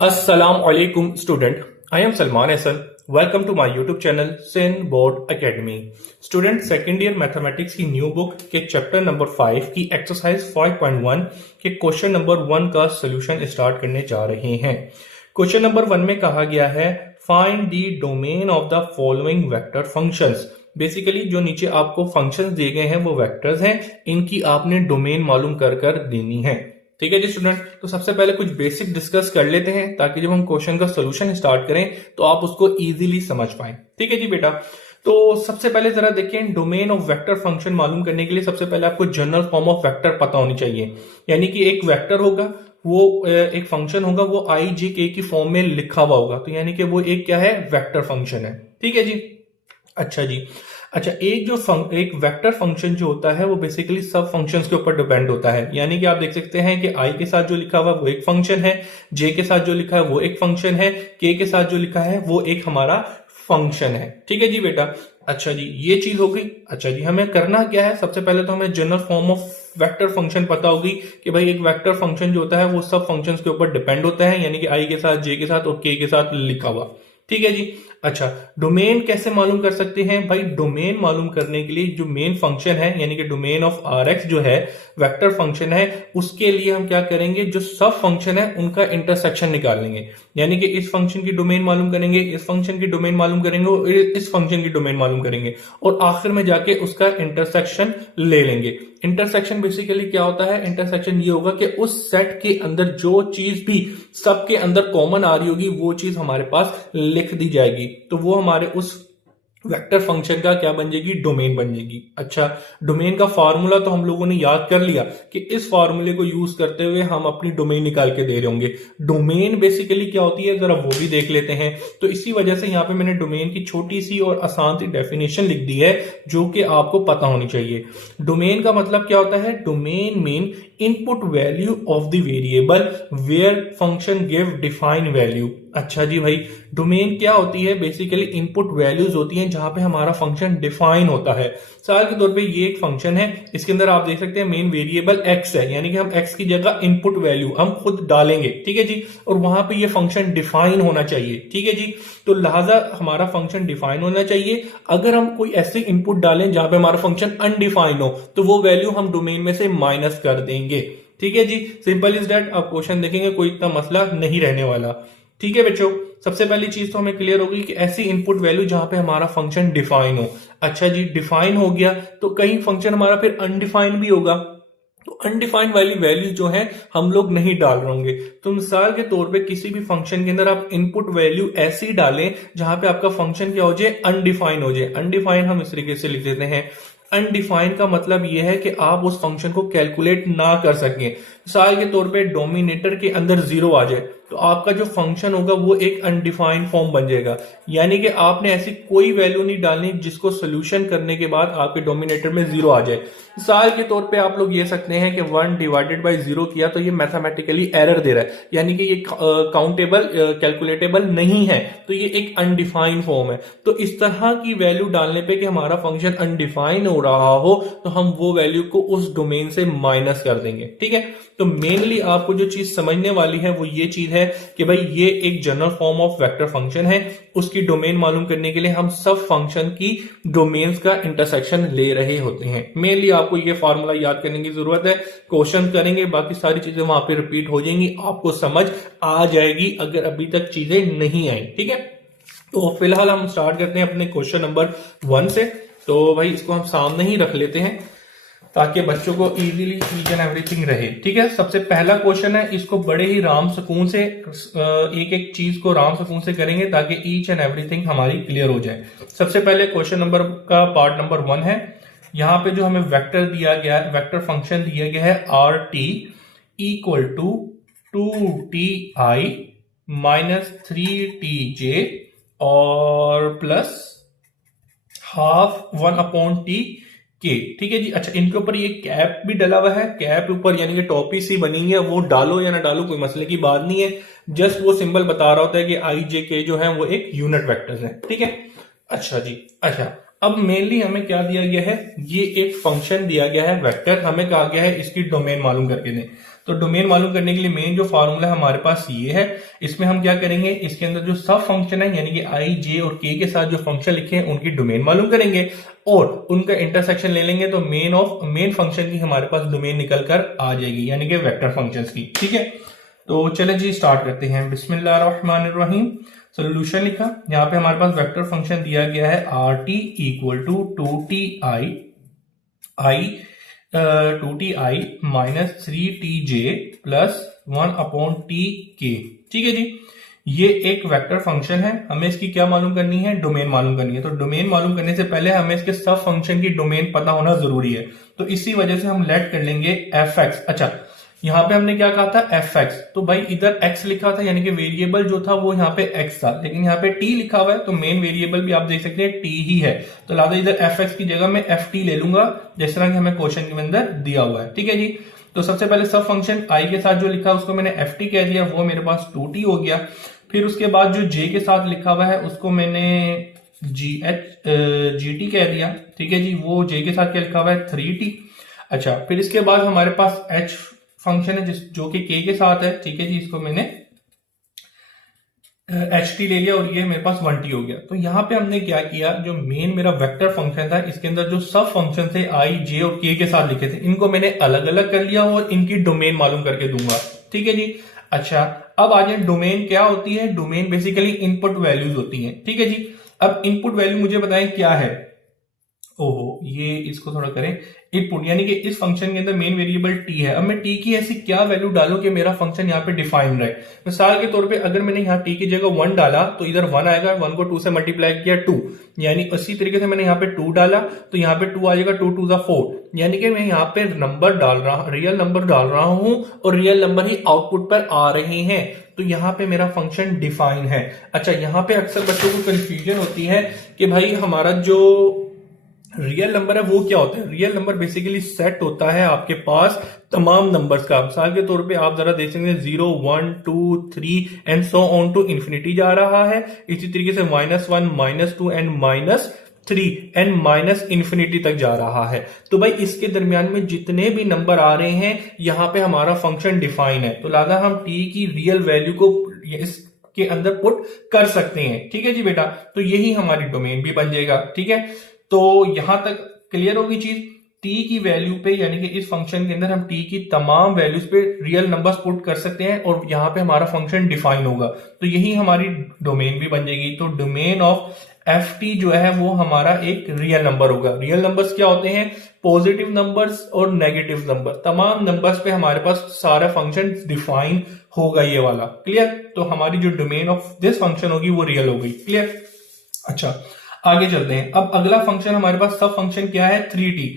Assalamualaikum student. I am Salman Hasan. Welcome to my YouTube channel Sin Board Academy. Student second year mathematics की new book के chapter number 5 की exercise 5.1 के question number 1 का solution start करने जा रहे हैं। क्वेश्चन नंबर 1 में कहा गया है find the domain of the following vector functions. Basically जो नीचे आपको फंक्शंस दिए गए हैं वो वेक्टर्स हैं, इनकी आपने डोमेन मालूम कर देनी है। ठीक है जी स्टूडेंट, तो सबसे पहले कुछ बेसिक डिस्कस कर लेते हैं ताकि जब हम क्वेश्चन का सोल्यूशन स्टार्ट करें तो आप उसको इजीली समझ पाएं। ठीक है जी बेटा, तो सबसे पहले जरा देखें, डोमेन ऑफ वेक्टर फंक्शन मालूम करने के लिए सबसे पहले आपको जनरल फॉर्म ऑफ वेक्टर पता होनी चाहिए। यानी कि एक वेक्टर होगा, वो एक फंक्शन होगा, वो आई जे के की फॉर्म में लिखा हुआ होगा, तो यानी कि वो एक क्या है, वेक्टर फंक्शन है। ठीक है जी, अच्छा जी। अच्छा, एक वेक्टर फंक्शन जो होता है वो बेसिकली सब फंक्शंस के ऊपर डिपेंड होता है। यानी कि आप देख सकते हैं कि आई के साथ जो लिखा हुआ वो एक फंक्शन है, जे के साथ जो लिखा है वो एक फंक्शन है, के के साथ जो लिखा है वो एक हमारा फंक्शन है। ठीक है जी बेटा, अच्छा जी, ये चीज हो गई। अच्छा जी, हमें करना क्या है, सबसे पहले तो हमें general form of vector function पता होगी कि भाई एक वेक्टर फंक्शन जो होता है वो सब फंक्शंस के ऊपर डिपेंड होता है, यानी कि आई के साथ, जे के साथ और के साथ लिखा हुआ। ठीक है जी। अच्छा, डोमेन कैसे मालूम कर सकते हैं भाई? डोमेन मालूम करने के लिए जो मेन फंक्शन है, यानी कि डोमेन ऑफ आर एक्स जो है वेक्टर फंक्शन है, उसके लिए हम क्या करेंगे, जो सब फंक्शन है उनका इंटरसेक्शन निकाल लेंगे। यानी कि इस फंक्शन की डोमेन मालूम करेंगे, इस फंक्शन की डोमेन मालूम करेंगे और इस फंक्शन की डोमेन मालूम करेंगे और आखिर में जाके उसका इंटरसेक्शन ले लेंगे। इंटरसेक्शन बेसिकली क्या होता है? इंटरसेक्शन ये होगा कि उस सेट के अंदर जो चीज भी सबके अंदर कॉमन आ रही होगी वो चीज हमारे पास लिख दी जाएगी, तो वो हमारे उस वेक्टर फंक्शन का क्या बन जाएगी, डोमेन बन जाएगी। अच्छा, डोमेन का फार्मूला तो हम लोगों ने याद कर लिया कि इस फार्मूले को यूज करते हुए हम अपनी डोमेन निकाल के दे रहे होंगे। डोमेन बेसिकली क्या होती है जरा वो भी देख लेते हैं। तो इसी वजह से यहाँ पे मैंने डोमेन की छोटी सी और आसान सी डेफिनेशन लिख दी है जो कि आपको पता होनी चाहिए। डोमेन का मतलब क्या होता है? Domain mean input value of the variable where function give define value. अच्छा जी भाई, डोमेन क्या होती है? बेसिकली इनपुट वैल्यूज होती हैं जहां पे हमारा फंक्शन डिफाइन होता है। साल के तौर पे ये एक फंक्शन है, इसके अंदर आप देख सकते हैं मेन वेरिएबल एक्स है, यानी कि हम एक्स की जगह इनपुट वैल्यू हम खुद डालेंगे। ठीक है जी, और वहां पे ये फंक्शन डिफाइन होना चाहिए। ठीक है जी, तो लिहाजा हमारा फंक्शन डिफाइन होना चाहिए। अगर हम कोई ऐसे इनपुट डालें जहां पे हमारा फंक्शन अनडिफाइन हो तो वो वैल्यू हम डोमेन में से माइनस कर देंगे। ठीक है जी, सिंपल इज दैट। आप क्वेश्चन देखेंगे, कोई इतना मसला नहीं रहने वाला। ठीक है बच्चों, सबसे पहली चीज तो हमें क्लियर होगी कि ऐसी इनपुट वैल्यू जहां पे हमारा फंक्शन डिफाइन हो। अच्छा जी, डिफाइन हो गया तो कहीं फंक्शन हमारा फिर अनडिफाइन भी होगा, तो अनडिफाइंड वाली वैल्यू जो है हम लोग नहीं डाल रहे होंगे। तो मिसाल के तौर पे किसी भी फंक्शन के अंदर आप इनपुट वैल्यू ऐसी डालें जहां पे आपका फंक्शन क्या हो जाए, अनडिफाइन हो जाए। अनडिफाइन हम इस तरीके से लिख देते हैं, अनडिफाइंड का मतलब यह है कि आप उस फंक्शन को कैलकुलेट ना कर सकें। मिसाल के तौर पे डोमिनेटर के अंदर जीरो आ जाए तो आपका जो फंक्शन होगा वो एक अनडिफाइंड फॉर्म बन जाएगा। यानी कि आपने ऐसी कोई वैल्यू नहीं डालनी जिसको सोल्यूशन करने के बाद आपके डोमिनेटर में जीरो आ जाए। मिसाल के तौर पे आप लोग ये सकते हैं कि 1 डिवाइडेड बाई 0 किया तो ये मैथमेटिकली एरर दे रहा है, यानी कि ये काउंटेबल कैलकुलेटेबल नहीं है, तो ये एक अनडिफाइंड फॉर्म है। तो इस तरह की वैल्यू डालने पे कि हमारा फंक्शन अनडिफाइन हो रहा हो तो हम वो वैल्यू को उस डोमेन से माइनस कर देंगे। ठीक है, तो मेनली आपको जो चीज समझने वाली है वो ये चीज है कि भाई ये एक general form of vector function है, उसकी डोमेन मालूम करने के लिए हम सब फंक्शन की डोमेन्स का इंटरसेक्शन ले रहे होते हैं। मेनली आपको ये फार्मूला याद करने की जरूरत है, क्वेश्चन करेंगे बाकी सारी चीजें वहां पे रिपीट हो जाएंगी, आपको समझ आ जाएगी अगर अभी तक चीजें नहीं आई। ठीक है, तो फिलहाल हम स्टार्ट करते हैं अपने क्वेश्चन नंबर 1 से। तो भाई इसको हम सामने ही रख लेते हैं ताकि बच्चों को इजीली ईच एंड एवरीथिंग रहे। ठीक है, सबसे पहला क्वेश्चन है, इसको बड़े ही राम सुकून से एक एक चीज को राम सुकून से करेंगे ताकि ईच एंड एवरीथिंग हमारी क्लियर हो जाए। सबसे पहले क्वेश्चन नंबर का पार्ट नंबर 1 है। यहाँ पे जो हमें वेक्टर दिया गया है, वेक्टर फंक्शन दिया गया है r t equal to 2ti minus 3tj और प्लस हाफ 1/t के। ठीक है जी, अच्छा इनके ऊपर ये कैप भी डला हुआ है, कैप ऊपर यानी कि टॉपी सी बनी है, वो डालो या ना डालो कोई मसले की बात नहीं है, जस्ट वो सिंबल बता रहा होता है कि आई जे के जो है वो एक यूनिट वेक्टर्स है। ठीक है, अच्छा जी। अच्छा, अब मेनली हमें क्या दिया गया है, ये एक फंक्शन दिया गया है वेक्टर, हमें कहा गया है इसकी डोमेन मालूम करके दें। तो डोमेन मालूम करने के लिए मेन जो फॉर्मूला है हमारे पास ये है। इसमें हम क्या करेंगे, इसके अंदर जो सब फंक्शन है यानी कि आई, जे और के के साथ जो फंक्शन लिखे हैं उनकी डोमेन मालूम करेंगे और उनका इंटरसेक्शन ले लेंगे तो मेन फंक्शन की हमारे पास डोमेन निकल कर आ जाएगी यानी कि वेक्टर फंक्शंस की। ठीक है, तो चले जी स्टार्ट करते हैं। बिस्मिल्लाहिर्रहमानिर्रहीम। सोल्यूशन लिखा, यहाँ पे हमारे पास वेक्टर फंक्शन दिया गया है r t equal to 2ti minus 3tj plus 1/t के। ठीक है जी, ये एक वेक्टर फंक्शन है। हमें इसकी क्या मालूम करनी है, डोमेन मालूम करनी है। तो डोमेन मालूम करने से पहले हमें इसके सब फंक्शन की डोमेन पता होना जरूरी है। तो इसी वजह से हम लेट कर लेंगे एफ एक्स। अच्छा, यहाँ पे हमने क्या कहा था, एफ एक्स। तो भाई इधर एक्स लिखा था यानी कि वेरिएबल जो था वो यहाँ पे एक्स था, लेकिन यहाँ पे टी लिखा हुआ है तो मेन वेरिएबल भी आप देख सकते हैं टी ही है। तो लिहाजा इधर एफ एक्स की जगह में एफ टी ले लूंगा जिस तरह की हमें क्वेश्चन के अंदर दिया हुआ है। ठीक है जी, तो सबसे पहले सब फंक्शन आई के साथ जो लिखा उसको मैंने एफ टी कह दिया, वो मेरे पास 2t हो गया। फिर उसके बाद जो जे के साथ लिखा हुआ है उसको मैंने जी टी कह दिया। ठीक है जी, वो जे के साथ क्या लिखा हुआ है 3t। अच्छा, फिर इसके बाद हमारे पास एच फंक्शन है जो कि के साथ है। ठीक है जी, इसको मैंने एच टी ले लिया और ये मेरे पास 1t हो गया। तो यहाँ पे हमने क्या किया, जो मेन मेरा वेक्टर फंक्शन था इसके अंदर जो सब फंक्शन थे आई, जे और के साथ लिखे थे इनको मैंने अलग अलग कर लिया और इनकी डोमेन मालूम करके दूंगा। ठीक है जी, अच्छा अब आ जाए डोमेन क्या होती है। डोमेन बेसिकली इनपुट वैल्यूज होती हैं। ठीक है जी, अब इनपुट वैल्यू मुझे बताएं क्या है। ओहो, ये इसको थोड़ा करें, इनपुट यानी कि इस फंक्शन के अंदर मेन वेरिएबल टी है। अब मैं टी की ऐसी क्या वैल्यू डालूं कि मेरा फंक्शन यहाँ पे डिफाइन रहे। मिसाल के तौर पे अगर मैंने यहाँ टी की जगह 1 डाला तो इधर 1 आएगा, 1 को 2 से मल्टीप्लाई किया 2, यानी उसी तरीके से मैंने यहाँ पे 2 डाला तो यहाँ पे 2 आ जाएगा, 2 2 4, यानी कि मैं यहाँ पे नंबर डाल रहा, रियल नंबर डाल रहा हूं और रियल नंबर ही आउटपुट पर आ रहे हैं। तो यहाँ पे मेरा फंक्शन डिफाइन है। अच्छा, यहाँ पे अक्सर बच्चों को कंफ्यूजन होती है कि भाई हमारा जो रियल नंबर है वो क्या होता है। रियल नंबर बेसिकली सेट होता है आपके पास तमाम नंबर्स का। मिसाल के तौर पे आप जरा देख सकते हैं 0 1 2 3 and so on to infinity जा रहा है। इसी तरीके से -1 -2 एंड -3 एंड माइनस इन्फिनिटी तक जा रहा है। तो भाई इसके दरमियान में जितने भी नंबर आ रहे हैं यहाँ पे हमारा फंक्शन डिफाइन है। तो लिहाजा हम टी की रियल वैल्यू को इसके अंदर पुट कर सकते हैं। ठीक है जी बेटा, तो यही हमारी डोमेन भी बन जाएगा। ठीक है, तो यहां तक क्लियर होगी चीज। टी की वैल्यू पे यानी कि इस फंक्शन के अंदर हम टी की तमाम वैल्यूज पे रियल नंबर्स पुट कर सकते हैं और यहां पे हमारा फंक्शन डिफाइन होगा। तो यही हमारी डोमेन भी बन जाएगी। तो डोमेन ऑफ एफ टी जो है वो हमारा एक रियल नंबर होगा। रियल नंबर्स क्या होते हैं, पॉजिटिव नंबर्स और नेगेटिव नंबर। तमाम नंबर्स पे हमारे पास सारा फंक्शन डिफाइन होगा ये वाला। क्लियर, तो हमारी जो डोमेन ऑफ दिस फंक्शन होगी वो रियल हो गई। क्लियर, अच्छा आगे चलते हैं। अब अगला फंक्शन हमारे पास सब फंक्शन क्या है 3t।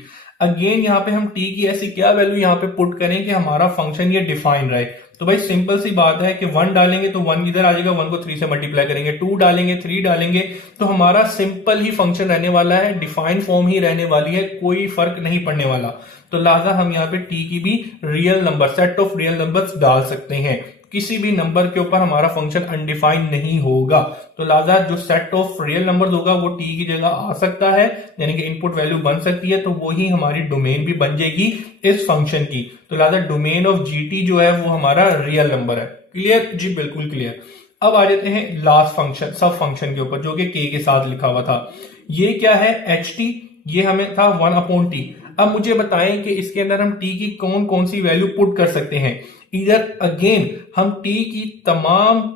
अगेन यहाँ पे हम t की ऐसी क्या वैल्यू यहाँ पे पुट करें कि हमारा फंक्शन ये डिफाइन रहे। तो भाई सिंपल सी बात है कि 1 डालेंगे तो 1 इधर आ जाएगा, 1 को 3 से मल्टीप्लाई करेंगे, 2 डालेंगे 3 डालेंगे तो हमारा सिंपल ही फंक्शन रहने वाला है, डिफाइन फॉर्म ही रहने वाली है, कोई फर्क नहीं पड़ने वाला। तो लिहाजा हम यहाँ पे t की भी real number, set of real numbers डाल सकते हैं। किसी भी नंबर के ऊपर हमारा फंक्शन अनडिफाइंड नहीं होगा। तो लिहाजा जो सेट ऑफ रियल नंबर्स होगा वो टी की जगह आ सकता है, यानी कि इनपुट वैल्यू बन सकती है। तो वही हमारी डोमेन भी बन जाएगी इस फंक्शन की। तो लिहाजा डोमेन ऑफ जीटी जो है वो हमारा रियल नंबर है। क्लियर जी, बिल्कुल क्लियर। अब आ जाते हैं लास्ट फंक्शन, सब फंक्शन के ऊपर जो कि के साथ लिखा हुआ था। ये क्या है एच टी, ये हमें था 1/t। अब मुझे बताएं कि इसके अंदर हम t की कौन कौन सी वैल्यू पुट कर सकते हैं। इधर अगेन हम t की तमाम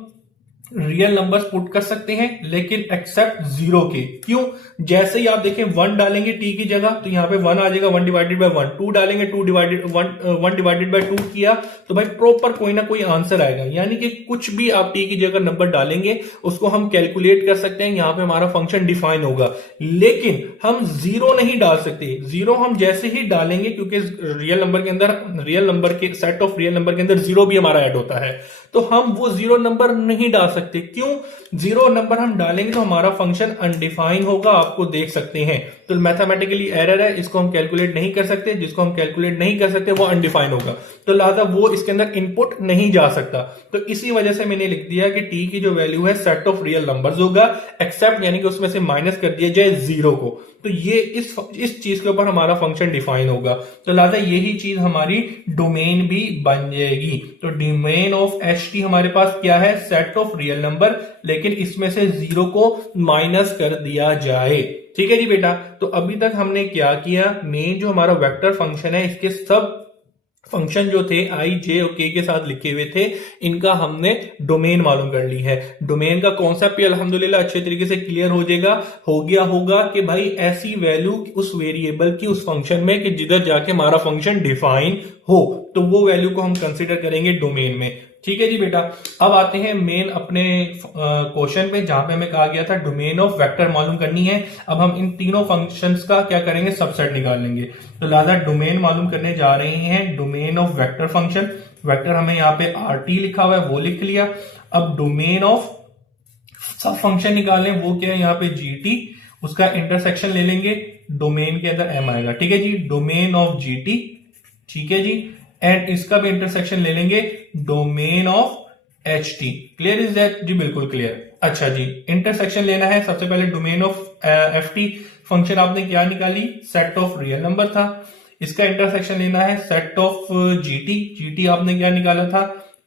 रियल नंबर्स पुट कर सकते हैं लेकिन एक्सेप्ट 0 के। क्यों, जैसे ही आप देखें 1 डालेंगे t की जगह तो यहाँ पे 1 आ जाएगा, 1 डिवाइडेड बाय 1। 2 डालेंगे 1 डिवाइडेड बाय 2 किया तो भाई प्रॉपर कोई ना कोई आंसर आएगा। यानी कि कुछ भी आप t की जगह नंबर डालेंगे उसको हम कैलकुलेट कर सकते हैं, यहाँ पे हमारा फंक्शन डिफाइन होगा। लेकिन हम 0 नहीं डाल सकते। 0 हम जैसे ही डालेंगे, क्योंकि रियल नंबर के अंदर, रियल नंबर के सेट ऑफ रियल नंबर के अंदर 0 भी हमारा ऐड होता है, तो हम वो 0 नंबर नहीं डाल सकते। सकते। क्यों? 0 नंबर हम डालेंगे तो हमारा फंक्शन अनडिफाइन होगा, आपको देख सकते हैं। तो मैथमेटिकली एरर है, इसको हम कैलकुलेट नहीं कर सकते, जिसको हम कैलकुलेट नहीं कर सकते वो अनडिफाइन होगा, तो लिहाजा वो इसके अंदर इनपुट नहीं जा सकता। तो इसी वजह से मैंने लिख दिया कि टी की जो वैल्यू है सेट ऑफ रियल नंबर्स होगा, एक्सेप्ट यानी कि उसमें से माइनस कर दिया जाए 0 को, तो ये इस चीज के ऊपर हमारा फंक्शन डिफाइन होगा। तो लिहाजा यही चीज हमारी डोमेन भी बन जाएगी। तो डोमेन ऑफ एच टी हमारे पास क्या है? सेट ऑफ रियल नंबर, लेकिन इसमें से 0 को माइनस कर दिया जाए। ठीक है जी बेटा। तो अभी तक हमने क्या किया, मेन जो हमारा वेक्टर फंक्शन है इसके सब फंक्शन जो थे आई जे और के साथ लिखे हुए थे, इनका हमने डोमेन मालूम कर ली है। डोमेन का कॉन्सेप्ट भी अल्हम्दुलिल्लाह अच्छे तरीके से क्लियर हो जाएगा, हो गया होगा कि भाई ऐसी वैल्यू उस वेरिएबल की उस फंक्शन में कि जिधर जाके हमारा फंक्शन डिफाइन हो, तो वो वैल्यू को हम कंसीडर करेंगे डोमेन में। ठीक है जी बेटा। अब आते हैं मेन अपने क्वेश्चन पे, जहां पे हमें कहा गया था डोमेन ऑफ वेक्टर मालूम करनी है। अब हम इन तीनों फंक्शंस का क्या करेंगे? सबसेट निकाल लेंगे। तो लिहाजा डोमेन मालूम करने जा रहे हैं, domain of vector function. Vector हमें यहाँ पे आर टी लिखा हुआ है, वो लिख लिया। अब डोमेन ऑफ सब फंक्शन निकालें, वो क्या है? यहाँ पे जी टी, उसका इंटरसेक्शन ले लेंगे, डोमेन के अंदर एम आएगा। ठीक है जी। डोमेन ऑफ जी टी, ठीक है जी, एंड इसका भी इंटरसेक्शन ले लेंगे, domain of H T. Clear is that जी? बिल्कुल क्लियर। अच्छा जी, इंटरसेक्शन लेना है। सबसे पहले domain of F T function आपने क्या निकाली? सेट ऑफ रियल नंबर था। इसका इंटरसेक्शन लेना है set of G T. G T आपने क्या निकाला था?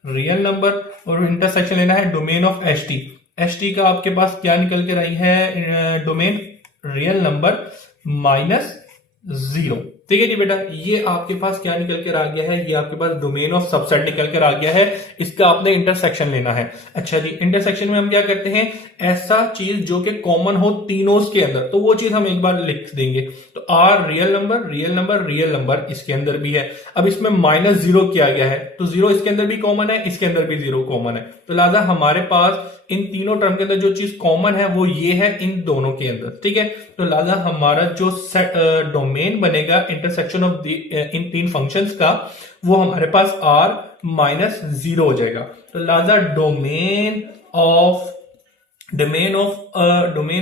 Real number. और इंटरसेक्शन लेना है domain of H T. H T का आपके पास क्या निकल के रही है? Domain real number minus 0। ठीक है जी बेटा। ये आपके पास क्या निकल कर आ गया है? ये आपके पास डोमेन ऑफ सबसेट निकल कर आ गया है। इसका आपने इंटरसेक्शन लेना है। अच्छा जी, इंटरसेक्शन में हम क्या करते हैं? ऐसा चीज जो कि कॉमन हो तीनों के अंदर, तो वो चीज हम एक बार लिख देंगे। तो R real number, real number, real number इसके अंदर भी है। अब इसमें माइनस 0 किया गया है, तो 0 इसके अंदर भी कॉमन है, इसके अंदर भी 0 कॉमन है। तो लिहाजा हमारे पास इन तीनों टर्म के अंदर जो चीज कॉमन है वो ये है इन दोनों के अंदर। ठीक है। तो लिहाजा हमारा जो डोमेन बनेगा इंटरसेक्शन ऑफ इन तीन फंक्शंस का, वो हमारे पास r माइनस 0 हो जाएगा। तो लिहाजा डोमेन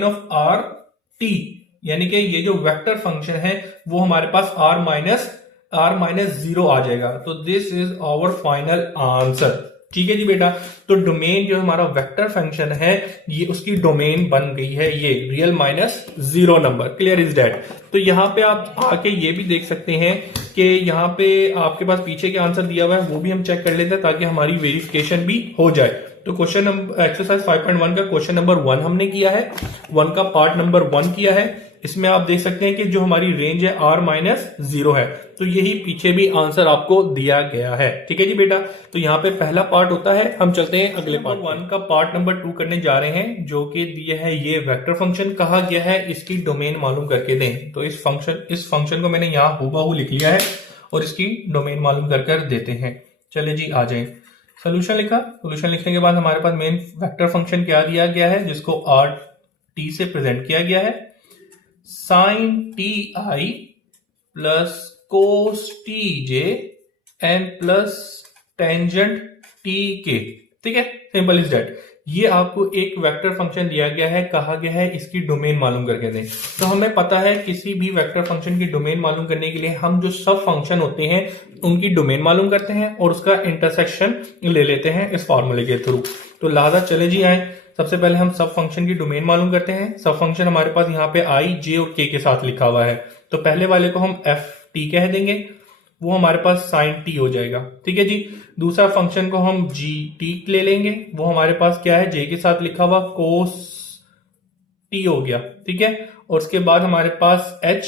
ऑफ आर टी, यानी कि ये जो वेक्टर फंक्शन है वो हमारे पास r माइनस 0 आ जाएगा। तो this is our final answer. ठीक है जी बेटा। तो डोमेन जो हमारा वेक्टर फंक्शन है, ये उसकी डोमेन बन गई है ये real minus 0 number. Clear is that? तो यहां पे आप आके ये भी देख सकते हैं कि यहाँ पे आपके पास पीछे के आंसर दिया हुआ है, वो भी हम चेक कर लेते हैं ताकि हमारी वेरिफिकेशन भी हो जाए। तो क्वेश्चन नंबर एक्सरसाइज 5.1 का क्वेश्चन नंबर 1 हमने किया है, 1 का पार्ट नंबर 1 किया है। इसमें आप देख सकते हैं कि जो हमारी रेंज है r माइनस 0 है, तो यही पीछे भी आंसर आपको दिया गया है। ठीक है जी बेटा। तो यहाँ पे पहला पार्ट होता है, हम चलते हैं अगले पार्ट 1 का पार्ट नंबर 2 करने जा रहे हैं, जो कि दिया है ये वेक्टर फंक्शन कहा गया है, इसकी डोमेन मालूम करके दें। तो इस फंक्शन को मैंने यहाँ हूबहू लिख लिया है और इसकी डोमेन मालूम कर देते हैं। चले जी आ जाए। सोल्यूशन लिखा। सोल्यूशन लिखने के बाद हमारे पास मेन वेक्टर फंक्शन क्या दिया गया है, जिसको आर टी से प्रेजेंट किया गया है, sine t i plus cos t J and plus tangent t के। ठीक है, सिंपल इज दैट। ये आपको एक वेक्टर फंक्शन दिया गया है, कहा गया है इसकी डोमेन मालूम करके दें। तो हमें पता है किसी भी वेक्टर फंक्शन की डोमेन मालूम करने के लिए हम जो सब फंक्शन होते हैं उनकी डोमेन मालूम करते हैं और उसका इंटरसेक्शन ले लेते हैं इस फॉर्मूले के थ्रू। तो लिहाजा चले जी आए, सबसे पहले हम सब फंक्शन की डोमेन मालूम करते हैं। सब फंक्शन हमारे पास यहाँ पे आई जे और के साथ लिखा हुआ है, तो पहले वाले को हम एफ टी कह देंगे, वो हमारे पास साइन टी हो जाएगा। ठीक है जी। दूसरा फंक्शन को हम जी टी ले लेंगे, वो हमारे पास क्या है, जे के साथ लिखा हुआ कोस टी हो गया। ठीक है। और उसके बाद हमारे पास एच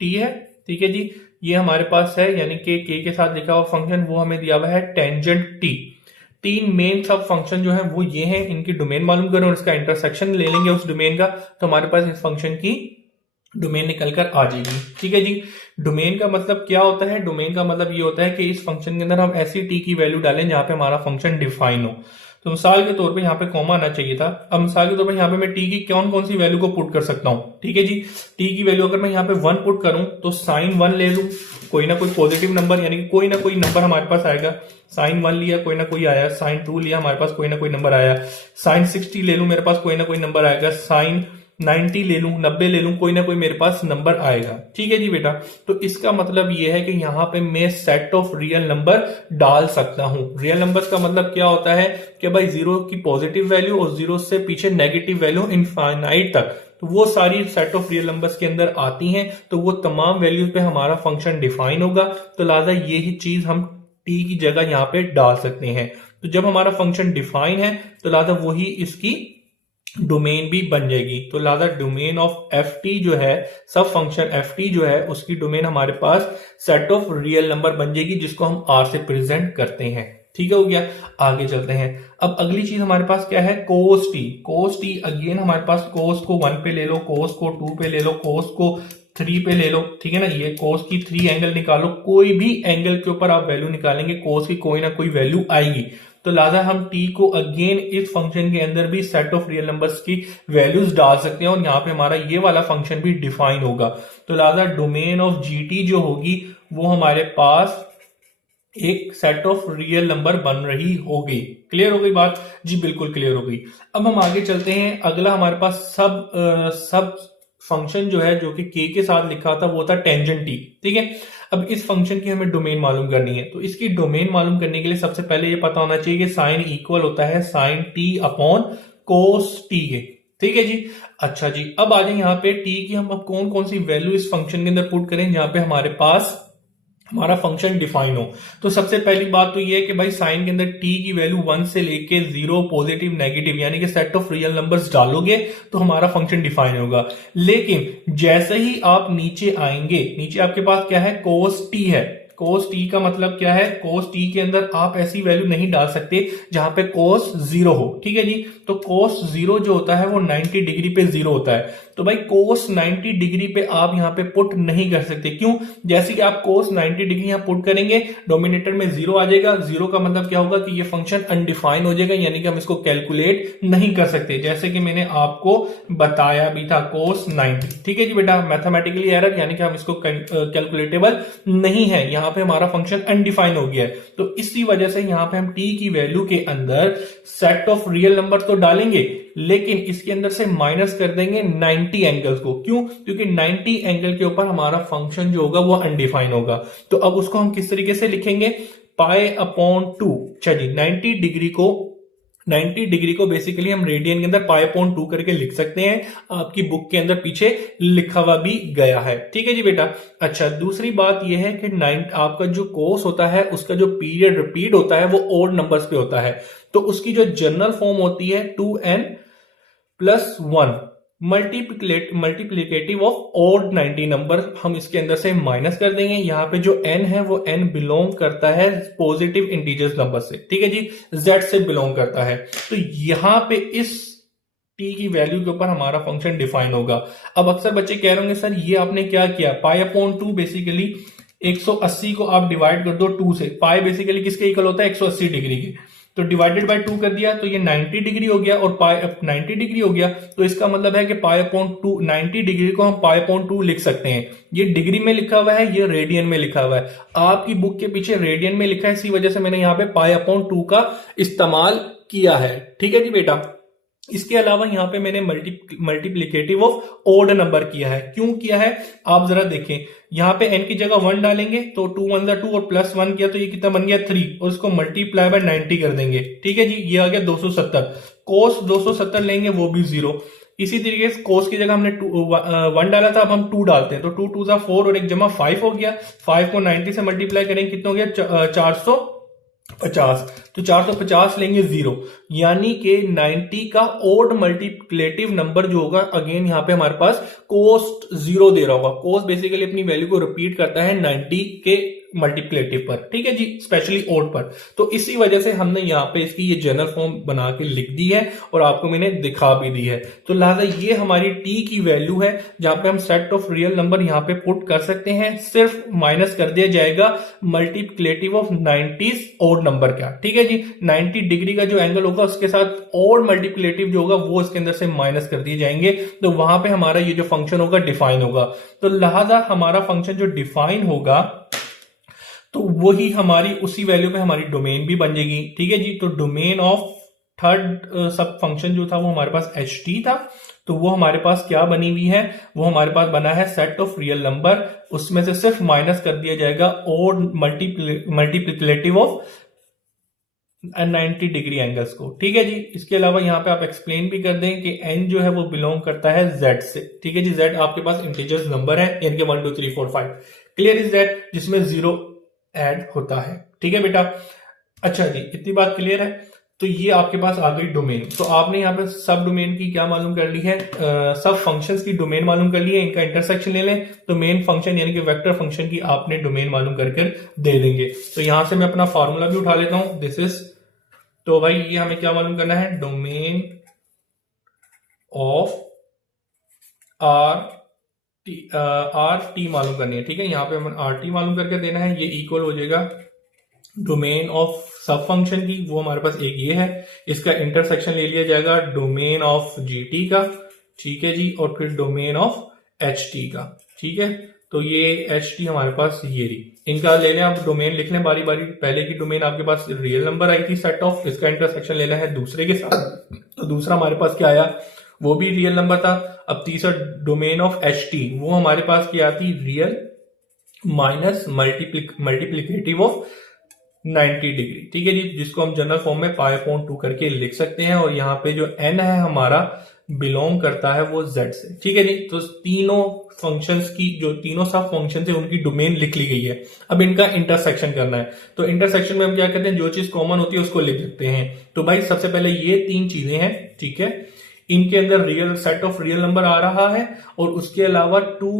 टी है। ठीक है जी। ये हमारे पास है, यानी कि के साथ लिखा हुआ फंक्शन, वो हमें दिया हुआ है टेंजेंट टी। तीन मेन सब फंक्शन जो है वो ये हैं, इनकी डोमेन मालूम करें और इसका इंटरसेक्शन ले लेंगे उस डोमेन का, तो हमारे पास इस फंक्शन की डोमेन निकल कर आ जाएगी। ठीक है जी। डोमेन का मतलब क्या होता है? डोमेन का मतलब ये होता है कि इस फंक्शन के अंदर हम ऐसी टी की वैल्यू डालें जहां पे हमारा फंक्शन डिफाइन हो। तो मिसाल के तौर पे यहाँ पे कॉमा आना चाहिए था। अब मिसाल के तौर पे यहाँ पे मैं टी की कौन कौन सी वैल्यू को पुट कर सकता हूँ, ठीक है जी। टी की वैल्यू अगर मैं यहाँ पे 1 पुट करूं तो साइन 1 ले लूं, कोई ना कोई पॉजिटिव नंबर यानी कि कोई ना कोई नंबर हमारे पास आएगा। साइन 1 लिया, कोई ना कोई आया। साइन 2 लिया, हमारे पास कोई ना कोई नंबर आया। साइन 60 ले लूं, मेरे पास कोई ना कोई नंबर आएगा। साइन 90 ले लूं, 90 ले लूं, कोई ना कोई मेरे पास नंबर आएगा, ठीक है जी बेटा। तो इसका मतलब ये है कि यहाँ पे मैं सेट ऑफ रियल नंबर डाल सकता हूं। रियल नंबर्स का मतलब क्या होता है कि भाई जीरो की पॉजिटिव वैल्यू और जीरो से पीछे नेगेटिव वैल्यू इनफाइनाइट तक, तो वो सारी सेट ऑफ रियल नंबर्स के अंदर आती हैं, तो वो तमाम वैल्यूज पे हमारा फंक्शन डिफाइन होगा। तो लिहाजा यही चीज हम टी की जगह यहाँ पे डाल सकते हैं। तो जब हमारा फंक्शन डिफाइन है तो लिहाजा वही इसकी डोमेन भी बन जाएगी। तो लिहाजा डोमेन ऑफ एफ टी जो है, सब फंक्शन एफ टी जो है, उसकी डोमेन हमारे पास सेट ऑफ रियल नंबर बन जाएगी, जिसको हम आर से प्रेजेंट करते हैं। ठीक है, हो गया। आगे चलते हैं। अब अगली चीज हमारे पास क्या है, cos t. Cos t again हमारे पास कोस को 1 पे ले लो, कोस को 2 पे ले लो, कोस को 3 पे ले लो, ठीक है ना। ये कोस की 3 एंगल निकालो, कोई भी एंगल के ऊपर आप वैल्यू निकालेंगे कोस की कोई ना कोई वैल्यू आएगी। तो लिहाजा हम टी को अगेन इस फंक्शन के अंदर भी सेट ऑफ रियल नंबर्स की वैल्यूज डाल सकते हैं और यहाँ पे हमारा ये वाला फंक्शन भी डिफाइन होगा। तो लिहाजा डोमेन ऑफ जीटी जो होगी वो हमारे पास एक सेट ऑफ रियल नंबर बन रही होगी। क्लियर हो गई बात जी? बिल्कुल क्लियर हो गई। अब हम आगे चलते हैं। अगला हमारे पास सब फंक्शन जो है, जो कि के साथ लिखा था, वो था टेंजेंट टी। ठीक है, अब इस फंक्शन की हमें डोमेन मालूम करनी है। तो इसकी डोमेन मालूम करने के लिए सबसे पहले ये पता होना चाहिए कि साइन इक्वल होता है sine t upon cos t के। ठीक है जी। अच्छा जी, अब आ जाए यहाँ पे टी की हम अब कौन कौन सी वैल्यू इस फंक्शन के अंदर पुट करें जहां पे हमारे पास हमारा फंक्शन डिफाइन हो। तो सबसे पहली बात तो ये है कि भाई साइन के अंदर टी की वैल्यू 1 से लेके 0 पॉजिटिव नेगेटिव यानी कि सेट ऑफ रियल नंबर्स डालोगे तो हमारा फंक्शन डिफाइन होगा। लेकिन जैसे ही आप नीचे आएंगे, नीचे आपके पास क्या है, कोस टी है। कोस टी का मतलब क्या है, कोस टी के अंदर आप ऐसी वैल्यू नहीं डाल सकते जहां पे कोस 0 हो। ठीक है जी। तो कोस 0 जो होता है वो 90 डिग्री पे 0 होता है। तो भाई कोस 90 डिग्री पे आप यहां पे पुट नहीं कर सकते। क्यों? जैसे कि आप कोस 90 डिग्री यहां पुट करेंगे, डोमिनेटर में 0 आ जाएगा। 0 का मतलब क्या होगा कि ये फंक्शन अनडिफाइंड हो जाएगा, यानी कि हम इसको कैलकुलेट नहीं कर सकते, जैसे कि मैंने आपको बताया भी था कोस 90। ठीक है जी बेटा, मैथमेटिकली एरर यानी कि हम इसको कैलकुलेटेबल नहीं है, यहां पे हमारा फंक्शन अनडिफाइंड हो गया है। तो इसी वजह से यहां पे हम टी की वैल्यू के अंदर सेट ऑफ रियल नंबर तो डालेंगे, लेकिन इसके अंदर से माइनस कर देंगे 90 एंगल्स को। क्यों? क्योंकि 90 एंगल के ऊपर हमारा फंक्शन जो होगा वो अनडिफाइंड होगा। तो अब उसको हम किस तरीके से लिखेंगे, पाई अपॉन 2। चलिए 90 डिग्री को बेसिकली हम रेडियन के अंदर पाई अपॉन 2 करके लिख सकते हैं। आपकी बुक के अंदर पीछे लिखा हुआ भी गया है। ठीक है जी बेटा। अच्छा, दूसरी बात यह है कि आपका जो कोस होता है उसका जो पीरियड रिपीट होता है वो ओड नंबर्स पे होता है। तो उसकी जो जनरल फॉर्म होती है 2n+1 multiplicative of odd 90 number, हम इसके अंदर से माइनस कर देंगे। यहां पे जो n है वो n बिलोंग करता है पॉजिटिव इंटीजर्स नंबर से। ठीक है जी, z से बिलोंग करता है। तो यहां पे इस t की वैल्यू के ऊपर हमारा फंक्शन डिफाइन होगा। अब अक्सर बच्चे कह रहे होंगे सर ये आपने क्या किया, पाई अपॉन 2 बेसिकली 180 को आप डिवाइड कर दो 2 से। पाई बेसिकली किसके इक्वल होता है, 180 डिग्री के। तो डिवाइडेड बाय 2 कर दिया तो ये 90 डिग्री हो गया, और पाई 90 डिग्री हो गया। तो इसका मतलब है कि पाई अपॉन 2 90 डिग्री को हम पाई अपॉन 2 लिख सकते हैं। ये डिग्री में लिखा हुआ है, ये रेडियन में लिखा हुआ है। आपकी बुक के पीछे रेडियन में लिखा है, इसी वजह से मैंने यहाँ पे पाई अपॉन 2 का इस्तेमाल किया है। ठीक है जी बेटा। इसके अलावा यहां पे मैंने मल्टीप्लीकेटिव ऑफ ओड नंबर किया है। क्यों किया है आप जरा देखें, यहां पे n की जगह 1 डालेंगे तो 2 1 2 और +1 किया तो ये कितना बन गया 3, और इसको मल्टीप्लाई बाय 90 कर देंगे। ठीक है जी, ये आ गया 270। कोस 270 लेंगे वो भी 0। इसी तरीके से कोस की जगह हमने 1 डाला था, अब हम 2 डालते हैं तो 2 2 4 और 1 जमा 5 हो गया। 5 को 90 से मल्टीप्लाई करेंगे कितना हो गया 450। तो 450 लेंगे 0, यानी कि 90 का ओड मल्टीप्लेटिव नंबर जो होगा, अगेन यहां पे हमारे पास कोस 0 दे रहा होगा। कोस बेसिकली अपनी वैल्यू को रिपीट करता है 90 के मल्टीप्लेटिव पर, ठीक है जी, स्पेशली ओड पर। तो इसी वजह से हमने यहाँ पे इसकी ये जनरल फॉर्म बना के लिख दी है और आपको मैंने दिखा भी दी है। तो लिहाजा ये हमारी टी की वैल्यू है जहां पे हम सेट ऑफ रियल नंबर यहाँ पे पुट कर सकते हैं। सिर्फ माइनस कर दिया जाएगा मल्टीप्लेटिव ऑफ 90 ओड नंबर का, ठीक है जी। 90 डिग्री का जो एंगल होगा उसके साथ ओड मल्टीप्लेटिव जो होगा वो इसके अंदर से माइनस कर दिए जाएंगे, तो वहां पे हमारा ये जो फंक्शन होगा डिफाइन होगा। तो लिहाजा हमारा फंक्शन जो डिफाइन होगा तो वही हमारी उसी वैल्यू पे हमारी डोमेन भी बन जाएगी, ठीक है जी। तो डोमेन ऑफ थर्ड सब फंक्शन जो था वो हमारे पास एच टी था, तो वो हमारे पास क्या बनी हुई है, वो हमारे पास बना है सेट ऑफ रियल नंबर, उसमें से सिर्फ माइनस कर दिया जाएगा और मल्टीप्लिकेटिव ऑफ 90 डिग्री एंगल्स को, ठीक है जी। इसके अलावा यहाँ पे आप एक्सप्लेन भी कर दें कि n जो है वो बिलोंग करता है z से, ठीक है जी। z आपके पास इंटीजर्स नंबर है, यानी कि 1 2 3 4 5, क्लियर इज दैट, जिसमें 0 ऐड होता है, ठीक है बेटा। अच्छा जी, इतनी बात क्लियर है। तो ये आपके पास आ गई डोमेन। तो आपने यहाँ पे सब डोमेन की क्या मालूम कर ली है, सब फंक्शंस की डोमेन मालूम कर ली है, इनका इंटरसेक्शन ले लें तो मेन फंक्शन यानी कि वेक्टर फंक्शन की आपने डोमेन मालूम करके दे देंगे। तो यहां से मैं अपना फॉर्मूला भी उठा लेता हूं, दिस इज, तो भाई ये हमें क्या मालूम करना है, डोमेन ऑफ आर टी मालूम करनी है, ठीक है। यहाँ पे हमें आर टी मालूम करके देना है, ये इक्वल हो जाएगा डोमेन ऑफ सब फंक्शन की, वो हमारे पास एक ये है, इसका इंटरसेक्शन ले लिया जाएगा डोमेन ऑफ जी टी का, ठीक है जी, और फिर डोमेन ऑफ एच टी का, ठीक है। तो ये एच टी हमारे पास ये रही, इनका ले लें आप डोमेन लिख लें बारी बारी। पहले की डोमेन आपके पास रियल नंबर आई थी सेट ऑफ, इसका इंटरसेक्शन लेना है दूसरे के साथ, तो दूसरा हमारे पास क्या आया, वो भी रियल नंबर था। अब तीसरा डोमेन ऑफ एच टी, वो हमारे पास क्या आती, real minus multiplicative of 90 degree, ठीक है जी, जिसको हम जनरल फॉर्म में पाई अपॉन 2 करके लिख सकते हैं। और यहाँ पे जो n है हमारा बिलोंग करता है वो z से, ठीक है जी। तो तीनों फंक्शंस की जो तीनों सब फंक्शन है उनकी डोमेन लिख ली गई है। अब इनका इंटरसेक्शन करना है, तो इंटरसेक्शन में हम क्या करते हैं, जो चीज कॉमन होती है उसको लिख देते हैं। तो भाई सबसे पहले ये तीन चीजें हैं, ठीक है, इनके अंदर real set of real number आ रहा है और उसके अलावा टू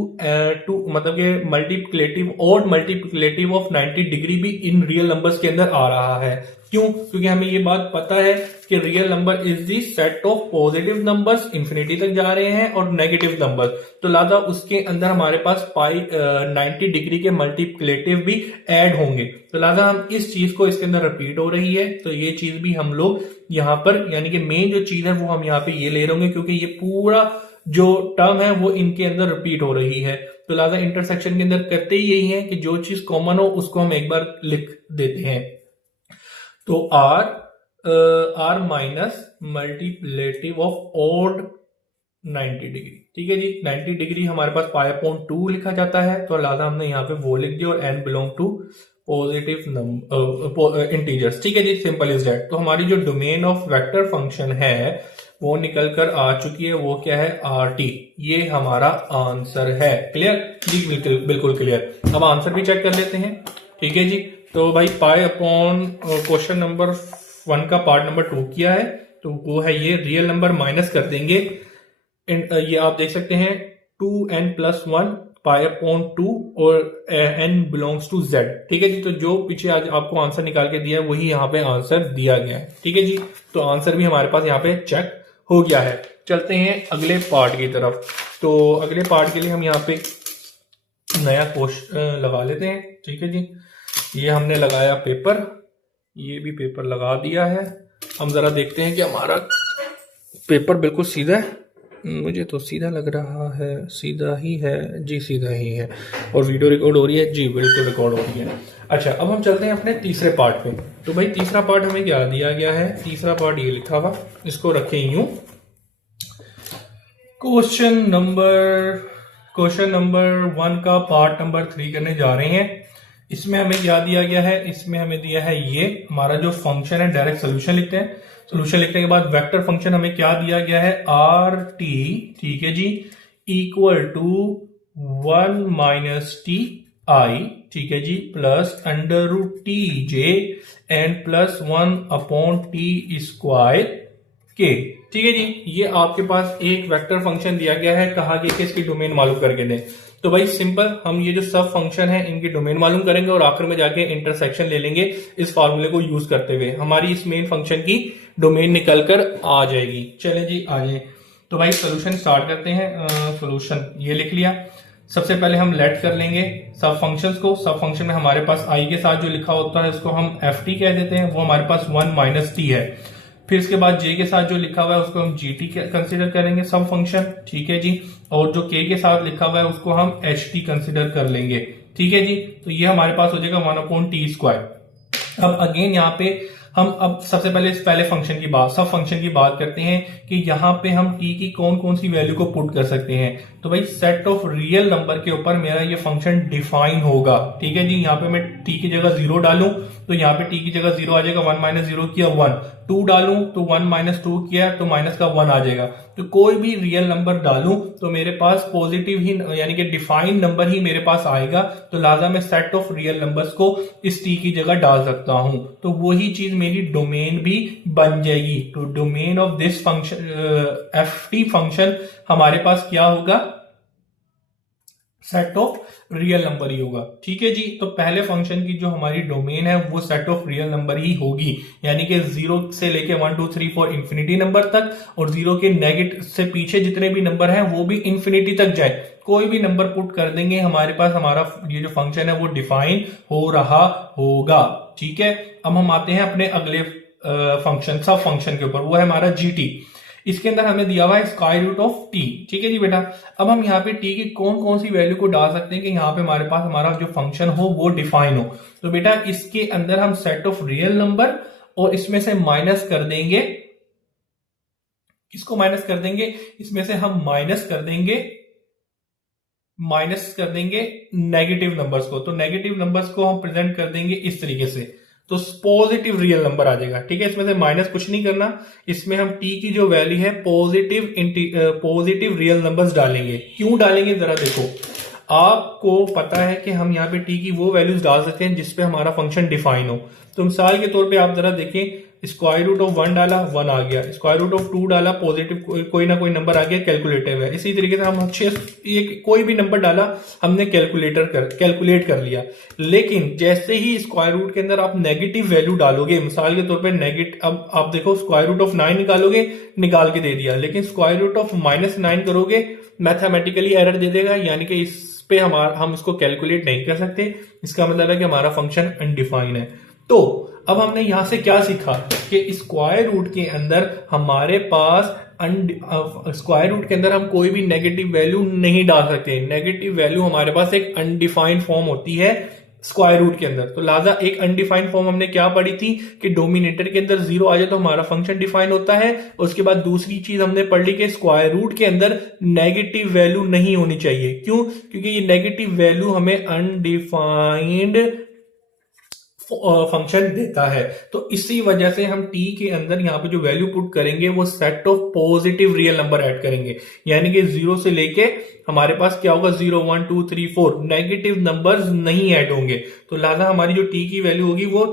मतलब कि मल्टीप्लिकेटिव और मल्टीप्लिकेटिव ऑफ 90 डिग्री भी इन रियल नंबर्स के अंदर आ रहा है। क्यों? क्योंकि हमें ये बात पता है कि real number is the set of positive numbers infinity तक जा रहे हैं और नेगेटिव नंबर, तो लिहाजा उसके अंदर हमारे पास 90 डिग्री के मल्टीप्लिकेटिव भी ऐड होंगे। तो लिहाजा हम इस चीज को इसके अंदर रिपीट हो रही है, तो ये चीज भी हम लोग यहाँ पर यानी कि मेन जो चीज है वो हम यहाँ पे ये ले रहे होंगे, क्योंकि ये पूरा जो टर्म है वो इनके अंदर रिपीट हो रही है। तो लिहाजा इंटरसेक्शन के अंदर करते ही यही है कि जो चीज कॉमन हो उसको हम एक बार लिख देते हैं। तो r minus multiplicative of odd 90 degree, ठीक है जी। 90 डिग्री हमारे पास पाई अपॉन 2 लिखा जाता है, तो लिहाजा हमने यहाँ पे वो लिख दिया और n belong to positive number integers, ठीक है जी, सिंपल इज दैट। तो हमारी जो डोमेन ऑफ वेक्टर फंक्शन है वो निकल कर आ चुकी है, वो क्या है, आर टी, ये हमारा आंसर है। क्लियर जी, बिल्कुल बिल्कुल क्लियर। अब आंसर भी चेक कर लेते हैं, ठीक है जी। तो भाई पाई अपॉन क्वेश्चन नंबर 1 का पार्ट नंबर 2 किया है, तो वो है ये रियल नंबर माइनस कर देंगे, ये आप देख सकते हैं 2n+1 पाई अपॉन 2 और n बिलोंग्स टू z, ठीक है जी। तो जो पीछे आज आपको आंसर निकाल के दिया है वही यहाँ पे आंसर दिया गया है, ठीक है जी। तो आंसर भी हमारे पास यहाँ पे चेक हो गया है। चलते हैं अगले पार्ट की तरफ। तो अगले पार्ट के लिए हम यहाँ पे नया क्वेश्चन लगा लेते हैं, ठीक है जी। ये हमने लगाया पेपर, ये भी पेपर लगा दिया है। हम जरा देखते हैं कि हमारा पेपर बिल्कुल सीधा है, मुझे तो सीधा लग रहा है, सीधा ही है जी, सीधा ही है। और वीडियो रिकॉर्ड हो रही है जी, बिल्कुल रिकॉर्ड हो रही है। अच्छा, अब हम चलते हैं अपने तीसरे पार्ट पे। तो भाई तीसरा पार्ट हमें क्या दिया गया है, तीसरा पार्ट ये लिखा हुआ, इसको रखें यूं, क्वेश्चन नंबर 1 का पार्ट नंबर 3 करने जा रहे हैं। इसमें हमें क्या दिया गया है, इसमें हमें दिया है ये हमारा जो फंक्शन है, डायरेक्ट सोल्यूशन लिखते हैं। सोल्यूशन लिखने के बाद वेक्टर फंक्शन हमें क्या दिया गया है, आर टी, ठीक है जी, equal to 1 minus T I, ठीक है जी, plus under root T J and plus 1 upon T square के। ठीक है जी, ये आपके पास एक वेक्टर फंक्शन दिया गया है, कहा गया कि इसकी डोमेन मालूम करके दें। तो भाई सिंपल, हम ये जो सब फंक्शन है इनकी डोमेन मालूम करेंगे और आखिर में जाके इंटरसेक्शन ले लेंगे इस फॉर्मूले को यूज करते हुए, हमारी इस मेन फंक्शन की डोमेन निकल कर आ जाएगी। चले जी आ जाए, तो भाई सोल्यूशन स्टार्ट करते हैं। सोल्यूशन ये लिख लिया। सबसे पहले हम लेट कर लेंगे सब फंक्शंस को। सब फंक्शन में हमारे पास आई के साथ जो लिखा होता है उसको हम एफ टी कह देते हैं, वो हमारे पास 1 माइनस टी है। फिर इसके बाद जे के साथ जो लिखा हुआ है उसको हम जी टी कंसिडर करेंगे सब फंक्शन। ठीक है जी, और जो के साथ लिखा हुआ है उसको हम एच टी कंसिडर कर लेंगे। ठीक है जी, तो ये हमारे पास हो जाएगा 1/t²। अब अगेन यहाँ पे हम अब सबसे पहले इस पहले फंक्शन की बात, सब फंक्शन की बात करते हैं कि यहाँ पे हम t की कौन कौन सी वैल्यू को पुट कर सकते हैं। तो भाई सेट ऑफ रियल नंबर के ऊपर मेरा ये फंक्शन डिफाइन होगा। ठीक है जी, यहाँ पे मैं t की जगह 0 डालूं तो यहाँ पे t की जगह 0 आ जाएगा, 1 माइनस 0 किया 1, 2 डालूं तो 1 माइनस 2 किया तो माइनस का 1 आ जाएगा। तो कोई भी रियल नंबर डालूं तो मेरे पास पॉजिटिव ही यानी कि डिफाइन नंबर ही मेरे पास आएगा। तो लिहाजा मैं सेट ऑफ रियल नंबर्स को इस t की जगह डाल सकता हूं, तो वही चीज मेरी डोमेन भी बन जाएगी। तो domain of this function F T function हमारे पास क्या होगा, सेट ऑफ रियल नंबर ही होगा। ठीक है जी, तो पहले फंक्शन की जो हमारी डोमेन है वो सेट ऑफ रियल नंबर ही होगी, यानी कि 0 से लेके 1 2 3 4 इंफिनिटी नंबर तक, और 0 के नेगेटिव से पीछे जितने भी नंबर हैं वो भी इंफिनिटी तक जाए। कोई भी नंबर पुट कर देंगे हमारे पास हमारा ये जो फंक्शन है वो डिफाइन हो रहा होगा। ठीक है, अब हम आते हैं अपने अगले फंक्शन सब फंक्शन के ऊपर, वो है हमारा जी टी। इसके अंदर हमें दिया हुआ है स्क्वायर रूट ऑफ टी। ठीक है जी बेटा, अब हम यहाँ पे टी की कौन कौन सी वैल्यू को डाल सकते हैं कि यहाँ पे हमारे पास हमारा जो फंक्शन हो वो डिफाइन हो। तो बेटा इसके अंदर हम सेट ऑफ रियल नंबर और इसमें से माइनस कर देंगे, इसको माइनस कर देंगे, इसमें से हम माइनस कर देंगे नेगेटिव नंबर्स को। तो नेगेटिव नंबर्स को हम प्रेजेंट कर देंगे इस तरीके से, तो पॉजिटिव रियल नंबर आ जाएगा। ठीक है, इसमें से माइनस कुछ नहीं करना, इसमें हम टी की जो वैल्यू है पॉजिटिव रियल नंबर्स डालेंगे। क्यों डालेंगे जरा देखो, आपको पता है कि हम यहाँ पे टी की वो वैल्यूज डाल सकते हैं जिसपे हमारा फंक्शन डिफाइन हो। तो मिसाल के तौर पे आप जरा देखें, स्क्वायर रूट ऑफ 1 डाला 1 आ गया, स्क्वायर रूट ऑफ 2 डाला पॉजिटिव कोई ना कोई नंबर आ गया, कैलकुलेटिव है। इसी तरीके से हम कोई भी नंबर डाला हमने कैलकुलेट कर लिया। लेकिन जैसे ही स्क्वायर रूट के अंदर आप नेगेटिव वैल्यू डालोगे, मिसाल के तौर पे नेगेटिव, अब आप देखो स्क्वायर रूट ऑफ 9 निकालोगे, निकाल के दे दिया, लेकिन स्क्वायर रूट ऑफ -9 करोगे मैथमेटिकली एरर दे देगा, यानी कि इस पे हम इसको कैलकुलेट नहीं कर सकते। इसका मतलब है कि हमारा फंक्शन अनडिफाइन है। तो अब हमने यहां से क्या सीखा कि स्क्वायर रूट के अंदर हमारे पास स्क्वायर रूट के अंदर हम कोई भी नेगेटिव वैल्यू नहीं डाल सकते। नेगेटिव वैल्यू हमारे पास एक अनडिफाइंड फॉर्म होती है स्क्वायर रूट के अंदर। तो लिहाजा एक अनडिफाइंड फॉर्म हमने क्या पढ़ी थी कि डोमिनेटर के अंदर 0 आ जाए तो हमारा फंक्शन डिफाइन होता है। और उसके बाद दूसरी चीज हमने पढ़ ली कि स्क्वायर रूट के अंदर नेगेटिव वैल्यू नहीं होनी चाहिए। क्यों? क्योंकि ये नेगेटिव वैल्यू हमें अनडिफाइंड फंक्शन देता है। तो इसी वजह से हम t के अंदर यहाँ पे जो वैल्यू पुट करेंगे वो set of positive real number add करेंगे, यानी कि 0 से लेके हमारे पास क्या होगा 0 1 2 3 4 नेगेटिव नंबर्स नहीं ऐड होंगे। तो लिहाजा हमारी जो t की वैल्यू होगी वो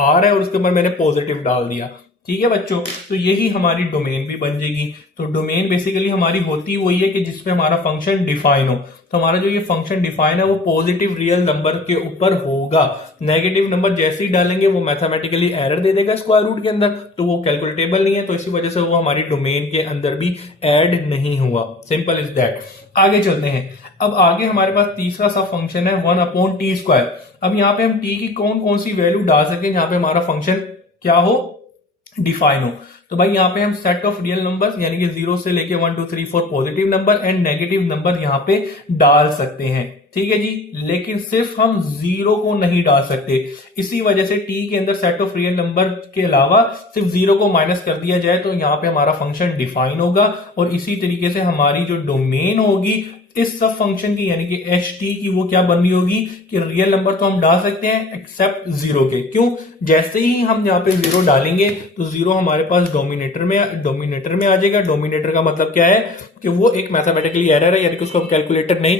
r है और उसके ऊपर मैंने पॉजिटिव डाल दिया। ठीक है बच्चों, तो यही हमारी डोमेन भी बन जाएगी। तो डोमेन बेसिकली हमारी होती वही है कि जिसपे हमारा फंक्शन डिफाइन हो। तो हमारा जो ये फंक्शन डिफाइन है वो पॉजिटिव रियल नंबर के ऊपर होगा। नेगेटिव नंबर जैसे ही डालेंगे वो मैथमेटिकली एरर दे देगा स्क्वायर रूट के अंदर, तो वो कैलकुलेटेबल नहीं है, तो इसी वजह से वो हमारी डोमेन के अंदर भी ऐड नहीं हुआ। Simple is that. आगे चलते हैं। अब आगे हमारे पास तीसरा सा फंक्शन है 1/t²। अब यहाँ पे हम t की कौन कौन सी वैल्यू डाल सके जहां पे हमारा फंक्शन क्या हो, डिफाइन हो। तो भाई यहाँ पे हम सेट ऑफ रियल नंबर्स यानी कि 0 से लेके 1 2 3 4 positive number and negative number यहाँ पे डाल सकते हैं। ठीक है जी, लेकिन सिर्फ हम 0 को नहीं डाल सकते। इसी वजह से t के अंदर सेट ऑफ रियल नंबर के अलावा सिर्फ 0 को माइनस कर दिया जाए तो यहाँ पे हमारा फंक्शन डिफाइन होगा। और इसी तरीके से हमारी जो डोमेन होगी इस सब फंक्शन की यानी कि एच टी की वो क्या बन रही होगी कि रियल नंबर तो हम डाल सकते हैं एक्सेप्ट 0 के। क्यों? जैसे ही हम यहाँ पे 0 डालेंगे तो 0 हमारे पास डोमिनेटर में आ जाएगा। डोमिनेटर का मतलब क्या है कि वो एक मैथमेटिकली एरर है, यानी कि उसको हम कैलकुलेट नहीं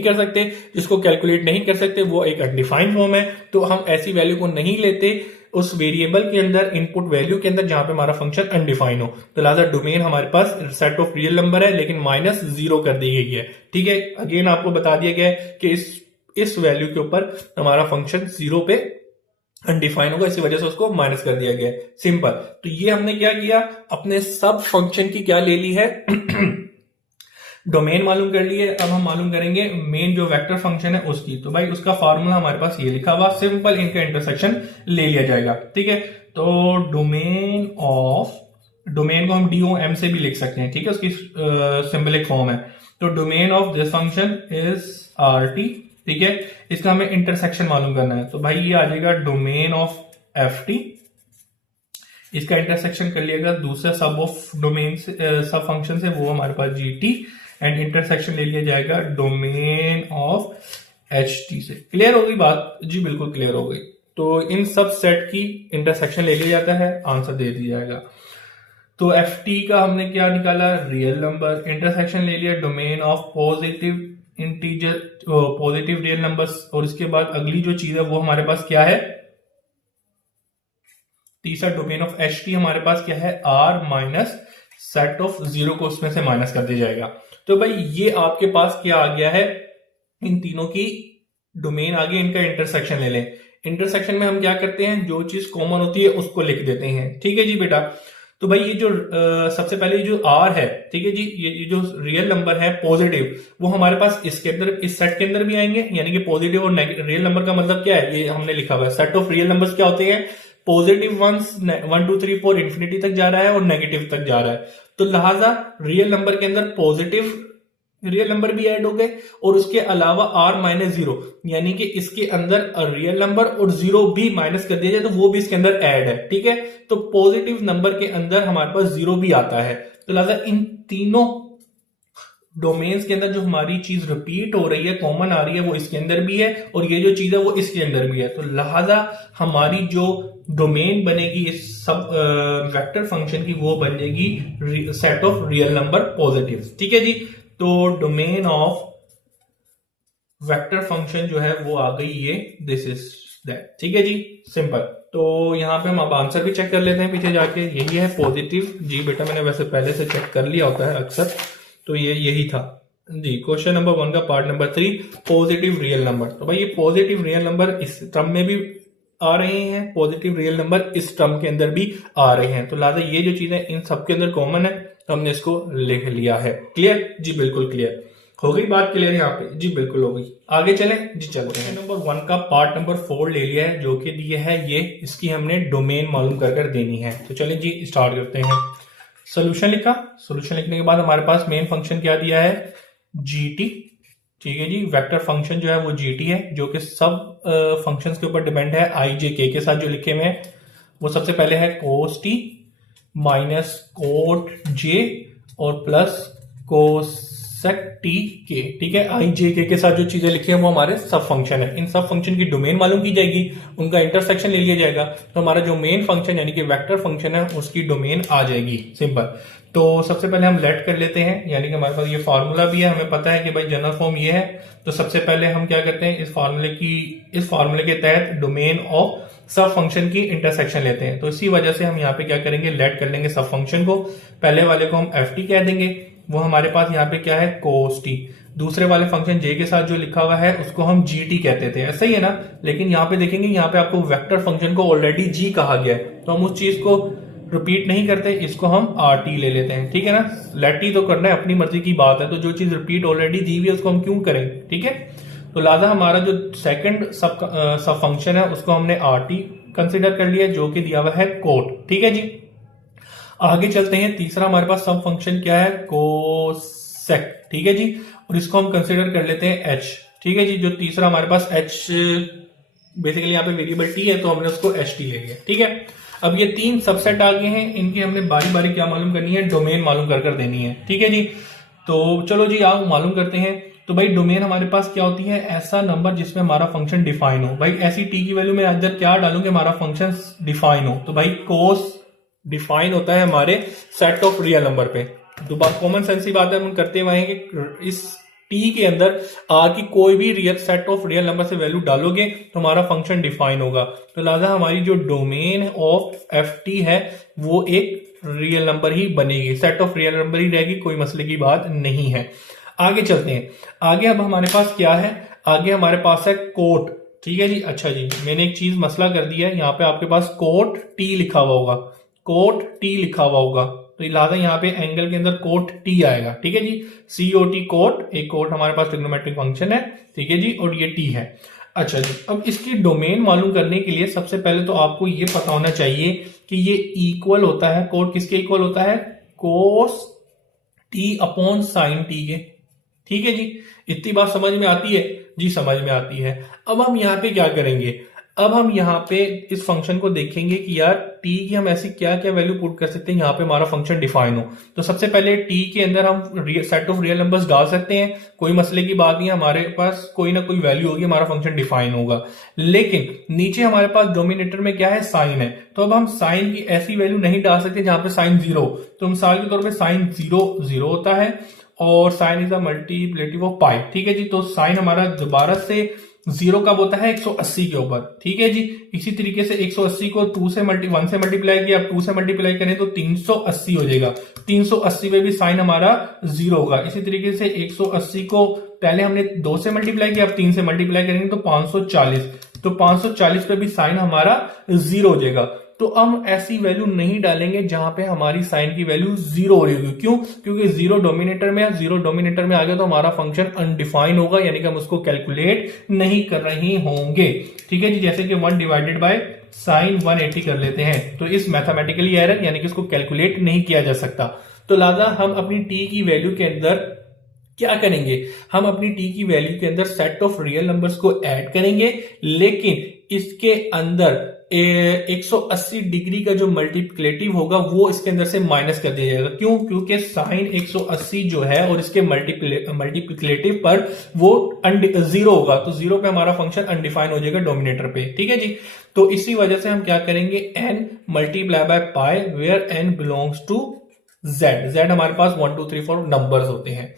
कर सकते। जिसको कैलकुलेट नहीं कर सकते वो एक अनडिफाइंड फॉर्म है, तो हम ऐसी वैल्यू को नहीं लेते उस वेरिएबल के अंदर इनपुट वैल्यू के अंदर जहां पे हमारा फंक्शन अनडिफाइन हो। तो लिहाजा डोमेन हमारे पास सेट ऑफ रियल नंबर है लेकिन -0 कर दी गई है। ठीक है, अगेन आपको बता दिया गया है कि इस वैल्यू के ऊपर हमारा फंक्शन 0 पे अनडिफाइन होगा, इसी वजह से उसको माइनस कर दिया गया है। सिंपल। तो ये हमने क्या किया, अपने सब फंक्शन की क्या ले ली है डोमेन मालूम कर लिए। अब हम मालूम करेंगे मेन जो वेक्टर फंक्शन है उसकी। तो भाई उसका फार्मूला हमारे पास ये लिखा हुआ, सिंपल इनका इंटरसेक्शन ले लिया जाएगा। ठीक है, तो डोमेन को हम DOM से भी लिख सकते हैं। ठीक है, उसकी सिंबलिक फॉर्म है। तो domain of this function is RT। ठीक है, इसका हमें इंटरसेक्शन मालूम करना है। तो भाई ये आ जाएगा डोमेन ऑफ FT, इसका इंटरसेक्शन कर लिएगा दूसरा सब ऑफ डोमेन सब फंक्शन से, वो हमारे पास GT, एंड इंटरसेक्शन ले लिया जाएगा डोमेन ऑफ HT से। क्लियर हो गई बात जी? बिल्कुल क्लियर हो गई। तो इन सब सेट की इंटरसेक्शन ले लिया जाता है, आंसर दे दिया जाएगा। तो FT का हमने क्या निकाला, रियल नंबर। इंटरसेक्शन ले लिया domain of positive integer, positive real numbers. और इसके बाद अगली जो चीज है वो हमारे पास क्या है, तीसरा डोमेन ऑफ HT हमारे पास क्या है, R माइनस सेट ऑफ 0 को उसमें से माइनस कर दिया जाएगा। तो भाई ये आपके पास क्या आ गया है, इन तीनों की डोमेन आ गई, इनका इंटरसेक्शन ले लें। इंटरसेक्शन में हम क्या करते हैं, जो चीज कॉमन होती है उसको लिख देते हैं। ठीक है जी बेटा। तो भाई ये जो सबसे पहले जो R है, ठीक है जी, ये जो रियल नंबर है पॉजिटिव, वो हमारे पास इसके अंदर, इस सेट के अंदर भी आएंगे। यानी कि पॉजिटिव और रियल नंबर का मतलब क्या है, ये हमने लिखा हुआ है। सेट ऑफ रियल नंबर्स क्या होते हैं, पॉजिटिव वंस 1 2 3 4 इंफिनिटी तक जा रहा है और नेगेटिव तक जा रहा है। तो लिहाजा रियल नंबर के अंदर पॉजिटिव रियल नंबर भी ऐड हो गए, और उसके अलावा R-0, यानी कि इसके अंदर रियल नंबर और 0 भी माइनस कर दिया जाए तो वो भी इसके अंदर ऐड है। ठीक है, तो पॉजिटिव नंबर के अंदर हमारे पास 0 भी आता है। तो लिहाजा इन तीनों डोमेन्स के अंदर जो हमारी चीज रिपीट हो रही है, कॉमन आ रही है, वो इसके अंदर भी है, और ये जो चीज है वो इसके अंदर भी है। तो लिहाजा हमारी जो डोमेन बनेगी इस सब वेक्टर फंक्शन की, वो बनेगी set of real number positive. ठीक है जी। तो डोमेन ऑफ वेक्टर फंक्शन जो है वो आ गई ये, दिस इज दैट। ठीक है जी, सिंपल। तो यहाँ पे हम अब आंसर भी चेक कर लेते हैं पीछे जाके। यही है पॉजिटिव जी बेटा, मैंने वैसे पहले से चेक कर लिया होता है अक्सर, तो ये यही था जी। क्वेश्चन नंबर 1 का part number 3, positive real number. तो भाई ये पॉजिटिव रियल नंबर इस टर्म में भी आ रहे हैं, पॉजिटिव रियल नंबर इस टर्म के अंदर भी आ रहे हैं। तो लिहाजा ये जो चीजें इन सबके अंदर कॉमन है, तो हमने इसको लिख लिया है। क्लियर जी? बिल्कुल क्लियर हो गई बात। क्लियर यहाँ पे जी? बिल्कुल हो गई। आगे चलें जी, चलते हैं। नंबर 1 का पार्ट नंबर 4 ले लिया है, जो कि दिया है ये, इसकी हमने डोमेन मालूम कर देनी है। तो चलें जी, स्टार्ट करते हैं। सोल्यूशन लिखा, सोल्यूशन लिखने के बाद हमारे पास मेन फंक्शन क्या दिया है, GT। ठीक है जी, वेक्टर फंक्शन जो है वो GT है, जो कि सब फंक्शंस के ऊपर डिपेंड है, I J K के साथ जो लिखे हुए हैं। वो सबसे पहले है cos T minus cot J और प्लस कोसेक T K। ठीक है, I J K के साथ जो चीजें लिखी हैं वो हमारे सब फंक्शन है। इन सब फंक्शन की डोमेन मालूम की जाएगी, उनका इंटरसेक्शन ले लिया जाएगा, तो हमारा जो मेन फंक्शन यानी कि वेक्टर फंक्शन है उसकी डोमेन आ जाएगी। सिंपल। तो सबसे पहले हम लेट कर लेते हैं, यानी कि हमारे पास ये फार्मूला भी है, हमें पता है कि भाई जनरल फॉर्म ये है। तो सबसे पहले हम क्या करते हैं, इस फार्मूले के तहत डोमेन ऑफ सब फंक्शन की इंटरसेक्शन लेते हैं। तो इसी वजह से हम यहाँ पे क्या करेंगे, लेट कर लेंगे सब फंक्शन को। पहले वाले को हम FT कह देंगे, वो हमारे पास यहाँ पे क्या है, cos T। दूसरे वाले फंक्शन J के साथ जो लिखा हुआ है उसको हम GT कहते थे, ऐसा ही है ना। लेकिन यहाँ पे देखेंगे, यहाँ पे आपको वेक्टर फंक्शन को ऑलरेडी G कहा गया है, तो हम उस चीज को रिपीट नहीं करते, इसको हम RT ले लेते हैं। ठीक है ना, लेट ही तो करना है, अपनी मर्जी की बात है। तो जो चीज रिपीट ऑलरेडी दी हुई है उसको हम क्यों करें। ठीक है, तो लिहाजा हमारा जो सेकंड सब फंक्शन है उसको हमने RT कंसिडर कर लिया, जो कि दिया हुआ है कोट। ठीक है जी, आगे चलते हैं। तीसरा हमारे पास सब फंक्शन क्या है, कोसेक। ठीक है जी, और इसको हम कंसिडर कर लेते हैं H। ठीक है जी, जो तीसरा हमारे पास H बेसिकली यहाँ पे वेरिएबल T है, तो हमने उसको HT ले लिया। ठीक है, अब ये 3 सबसेट आ गए हैं, इनकी हमने बारी बारी क्या मालूम करनी है, डोमेन मालूम कर देनी है। ठीक है जी, तो चलो जी आओ मालूम करते हैं। तो भाई डोमेन हमारे पास क्या होती है, ऐसा नंबर जिसमें हमारा फंक्शन डिफाइन हो। भाई ऐसी T की वैल्यू में अंदर क्या डालूंगे, हमारा फंक्शन डिफाइन हो। तो भाई कोस डिफाइन होता है हमारे सेट ऑफ रियल नंबर पे। दोबारा कॉमन सेंस की बात है हम करते हुए हैं कि इस टी के अंदर आर की कोई भी real set of real number से वैल्यू डालोगे तो हमारा फंक्शन डिफाइन होगा। तो लिहाजा हमारी जो डोमेन ऑफ एफ टी है वो एक रियल नंबर ही बनेगी, सेट ऑफ रियल नंबर ही रहेगी, कोई मसले की बात नहीं है। आगे चलते हैं। आगे अब हमारे पास क्या है, आगे हमारे पास है कोट। ठीक है जी, अच्छा जी, मैंने एक चीज मसला कर दिया है, यहाँ पे आपके पास कोट टी लिखा हुआ होगा, कोट टी लिखा हुआ होगा, तो लिहाजा यहाँ पे एंगल के अंदर कोट टी आएगा। ठीक है जी, COT कोट, एक कोट हमारे पास ट्रिग्नोमेट्रिक फंक्शन है। ठीक है जी, और ये टी है। अच्छा जी, अब इसकी डोमेन मालूम करने के लिए सबसे पहले तो आपको ये पता होना चाहिए कि ये इक्वल होता है, कोट किसके इक्वल होता है, cos t upon sine T के। ठीक है जी, इतनी बात समझ में आती है जी, समझ में आती है। अब हम यहाँ पे क्या करेंगे, अब हम यहाँ पे इस फंक्शन को देखेंगे कि यार टी की हम ऐसी क्या क्या वैल्यू पुट कर सकते हैं यहाँ पे हमारा फंक्शन डिफाइन हो। तो सबसे पहले टी के अंदर हम सेट ऑफ रियल नंबर्स डाल सकते हैं, कोई मसले की बात नहीं है, हमारे पास कोई ना कोई वैल्यू होगी, हमारा फंक्शन डिफाइन होगा। लेकिन नीचे हमारे पास डोमिनेटर में क्या है, साइन है, तो अब हम साइन की ऐसी वैल्यू नहीं डाल सकते जहां पे साइन जीरो। तो मिसाल के तौर पर साइन जीरो जीरो होता है और sine is a multiplicative of pi. ठीक है जी, तो साइन हमारा दोबारा से जीरो कब होता है, 180 के ऊपर। ठीक है जी, इसी तरीके से 180 को 1 से मल्टीप्लाई किया, अब 2 से मल्टीप्लाई करें तो 380 हो जाएगा। 380 पे भी साइन हमारा जीरो होगा। इसी तरीके से 180 को पहले हमने 2 से मल्टीप्लाई किया, अब 3 से मल्टीप्लाई करेंगे तो 540, तो 540 पे भी साइन हमारा जीरो हो जाएगा। तो हम ऐसी वैल्यू नहीं डालेंगे जहां पे हमारी साइन की वैल्यू जीरो हो रही होगी। क्यों, क्योंकि जीरो डोमिनेटर में, जीरो डोमिनेटर में आ गया तो हमारा फंक्शन अनडिफाइंड होगा, यानी कि हम उसको कैलकुलेट नहीं कर रहे होंगे। ठीक है जी, जैसे कि 1 डिवाइडेड बाय साइन 180 कर लेते हैं, तो इस मैथमेटिकली एरर यानी कि इसको कैलकुलेट नहीं किया जा सकता। तो लिहाजा हम अपनी टी की वैल्यू के अंदर क्या करेंगे, हम अपनी टी की वैल्यू के अंदर सेट ऑफ रियल नंबर्स को ऐड करेंगे, लेकिन इसके अंदर 180 डिग्री का जो मल्टीप्लिकेटिव होगा वो इसके अंदर से माइनस कर दिया जाएगा। क्यों, क्योंकि साइन 180 जो है और इसके मल्टीप्लिकेटिव पर वो जीरो होगा, तो जीरो पे हमारा फंक्शन अनडिफाइन हो जाएगा डोमिनेटर पे। ठीक है जी, तो इसी वजह से हम क्या करेंगे, n multiply by pi where n belongs to z। z हमारे पास 1 2 3 4 नंबर्स होते हैं।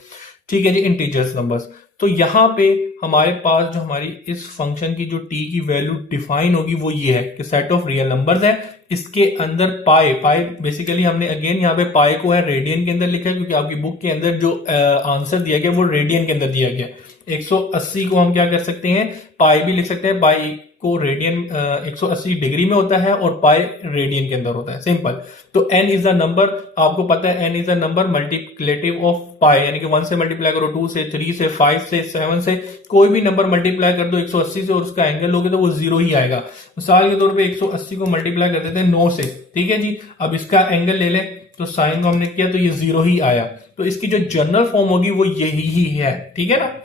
ठीक है जी, इंटीजर्स नंबर्स। तो यहां पे हमारे पास जो हमारी इस फंक्शन की जो t की वैल्यू डिफाइन होगी वो ये है कि सेट ऑफ रियल नंबर्स है, इसके अंदर पाई, पाई बेसिकली हमने अगेन यहाँ पे पाई को है रेडियन के अंदर लिखा है, क्योंकि आपकी बुक के अंदर जो आंसर दिया गया वो रेडियन के अंदर दिया गया। 180 को हम क्या कर सकते हैं, पाई भी लिख सकते हैं, पाई को रेडियन 180 डिग्री में होता है और पाई रेडियन के अंदर होता है, सिंपल। तो n इज द नंबर, आपको पता है n is the number multiplicative of pi, यानी कि 1 से मल्टीप्लाई करो, 2 से, 3 से, 5 से, 7 से, कोई भी नंबर मल्टीप्लाई कर दो 180 से और उसका एंगल लोगे तो वो जीरो ही आएगा। मिसाल के तौर पे 180 को मल्टीप्लाई कर देते हैं 9 से। ठीक है जी, अब इसका एंगल ले लें तो साइन को हमने किया तो ये जीरो ही आया, तो इसकी जो जनरल फॉर्म होगी वो यही ही है। ठीक है ना,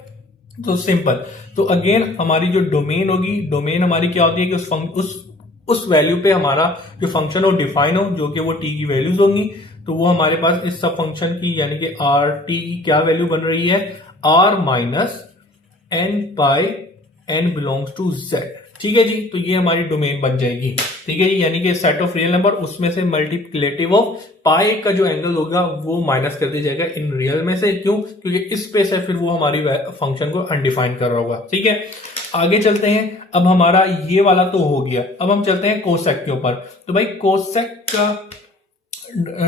तो सिंपल। तो अगेन हमारी जो डोमेन होगी, डोमेन हमारी क्या होती है कि उस वैल्यू पे हमारा जो फंक्शन हो डिफाइन हो, जो कि वो टी की वैल्यूज होंगी। तो वो हमारे पास इस सब फंक्शन की यानी कि आर टी की क्या वैल्यू बन रही है, r minus n by n belongs to z. ठीक है जी, तो ये हमारी डोमेन बन जाएगी। ठीक है जी, यानी कि सेट ऑफ रियल नंबर, उसमें से मल्टीप्लिकेटिव ऑफ पाई का जो एंगल होगा वो माइनस कर दिया जाएगा इन रियल में से। क्यों, क्योंकि इस पे से फिर वो हमारी फंक्शन को अनडिफाइन कर रहा होगा। ठीक है, आगे चलते हैं। अब हमारा ये वाला तो हो गया, अब हम चलते हैं कोसेक के ऊपर। तो भाई कोसेक का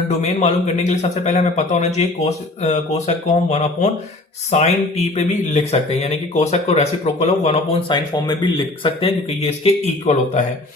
डोमेन मालूम करने के लिए सबसे पहले हमें पता होना चाहिए कोसेक को हम 1 अपॉन साइन टी पे भी लिख सकते हैं, यानी कि कोसेक को reciprocal of 1 upon sine form में भी लिख सकते हैं, क्योंकि ये इसके इक्वल होता है।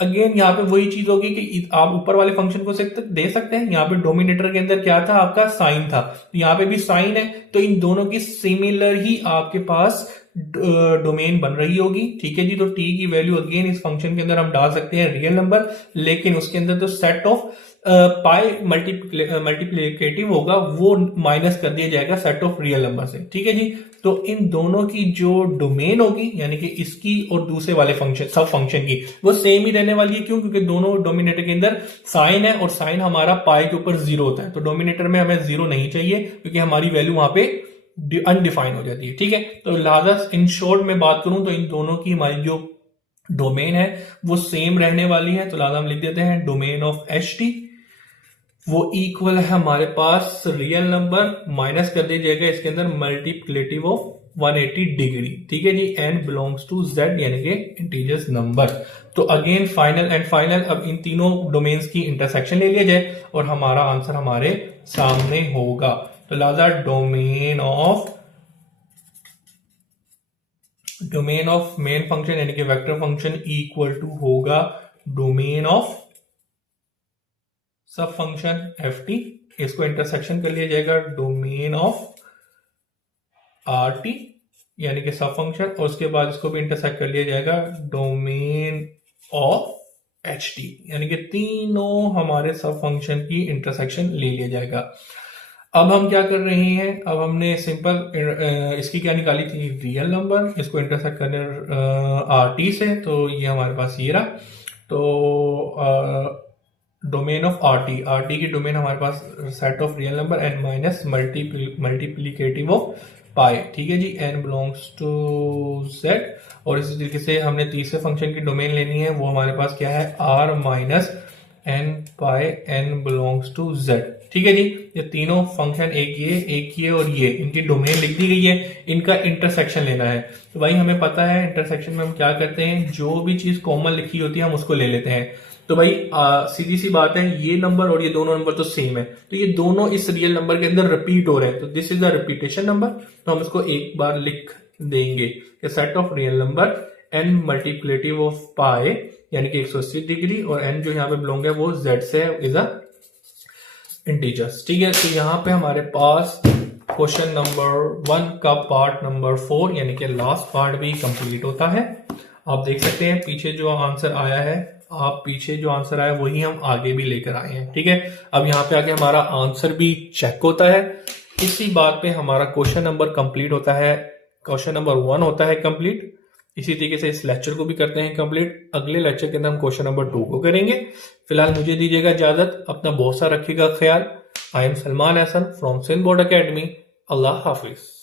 अगेन यहाँ पे वही चीज होगी कि आप ऊपर वाले फंक्शन को दे सकते हैं। यहाँ पे डोमिनेटर के अंदर क्या था, आपका साइन था, तो यहाँ पे भी साइन है, तो इन दोनों की सिमिलर ही आपके पास डोमेन बन रही होगी। ठीक है जी, तो टी की वैल्यू अगेन इस फंक्शन के अंदर हम डाल सकते हैं रियल नंबर, लेकिन उसके अंदर जो सेट ऑफ पाई मल्टीप्लिकेटिव होगा वो माइनस कर दिया जाएगा सेट ऑफ रियल नंबर से। ठीक है जी, तो इन दोनों की जो डोमेन होगी यानी कि इसकी और दूसरे वाले फंक्शन सब फंक्शन की वो सेम ही रहने वाली है। क्यों, क्योंकि दोनों डोमिनेटर के अंदर साइन है और साइन हमारा पाई के ऊपर जीरो होता है, तो डोमिनेटर में हमें जीरो नहीं चाहिए क्योंकि हमारी वैल्यू वहां पे अनडिफाइन हो जाती है। ठीक है, तो लिहाजा इन शॉर्ट में बात करूं तो इन दोनों की हमारी जो डोमेन है वो सेम रहने वाली है, तो लिहाजा हम लिख देते हैं डोमेन ऑफ एच टी वो इक्वल है हमारे पास रियल नंबर, माइनस कर दीजिएगा इसके अंदर मल्टीप्लिकेटिव ऑफ 180 डिग्री। ठीक है जी, n बिलोंग्स टू z यानी कि इंटीजर्स नंबर। तो अगेन फाइनल एंड फाइनल, अब इन तीनों डोमेन्स की इंटरसेक्शन ले लिया जाए और हमारा आंसर हमारे सामने होगा। तो लिहाजा डोमेन ऑफ मेन फंक्शन यानी कि वेक्टर फंक्शन इक्वल टू होगा डोमेन ऑफ सब फंक्शन एफ टी। इसको इंटरसेक्शन कर लिया जाएगा डोमेन ऑफ आर टी यानी कि सब फंक्शन, और उसके बाद इसको भी इंटरसेक्ट कर लिया जाएगा डोमेन ऑफ एच टी यानी कि तीनों हमारे सब फंक्शन की इंटरसेक्शन ले लिया जाएगा। अब हम क्या कर रहे हैं, अब हमने सिंपल इसकी क्या निकाली थी, रियल नंबर, इसको इंटरसेक्ट करने आर टी से, तो ये हमारे पास ये रहा। तो डोमेन ऑफ आर टी की डोमेन हमारे पास set of real number N minus multiplicative of pi. ठीक है जी, एन बिलोंग्स टू जेड। और इसी तरीके से हमने तीसरे फंक्शन की डोमेन लेनी है, वो हमारे पास क्या है, r minus n pi n belongs to z. ठीक है जी, ये तीनों फंक्शन एक ये और ये, इनकी डोमेन लिख दी गई है, इनका इंटरसेक्शन लेना है। तो भाई हमें पता है इंटरसेक्शन में हम क्या करते हैं, जो भी चीज कॉमन लिखी होती है हम उसको ले लेते हैं। तो भाई सीधी सी बात है, ये नंबर और ये दोनों नंबर तो सेम है, तो ये दोनों इस रियल नंबर के अंदर रिपीट हो रहे हैं, तो this is the repetition number. तो हम इसको एक बार लिख देंगे कि set of real number N multiplicative of pi यानी कि 180 डिग्री, और एन जो यहाँ पे बिलोंग है वो जेड से इज अ इंटीजर्स। ठीक है, तो यहाँ पे हमारे पास क्वेश्चन नंबर 1 का पार्ट नंबर 4 यानी कि लास्ट पार्ट भी कंप्लीट होता है। आप देख सकते हैं पीछे जो आंसर आया है, वही हम आगे भी लेकर आए हैं। ठीक है, अब यहाँ पे आके हमारा आंसर भी चेक होता है। इसी बात पे हमारा क्वेश्चन नंबर कंप्लीट होता है, क्वेश्चन नंबर 1 होता है कंप्लीट। इसी तरीके से इस लेक्चर को भी करते हैं कंप्लीट। अगले लेक्चर के अंदर हम क्वेश्चन नंबर 2 को करेंगे। फिलहाल मुझे दीजिएगा इजाजत, अपना बहुत सा रखिएगा ख्याल। I am Salman Hasan from Sindh board academy. अल्लाह हाफिज।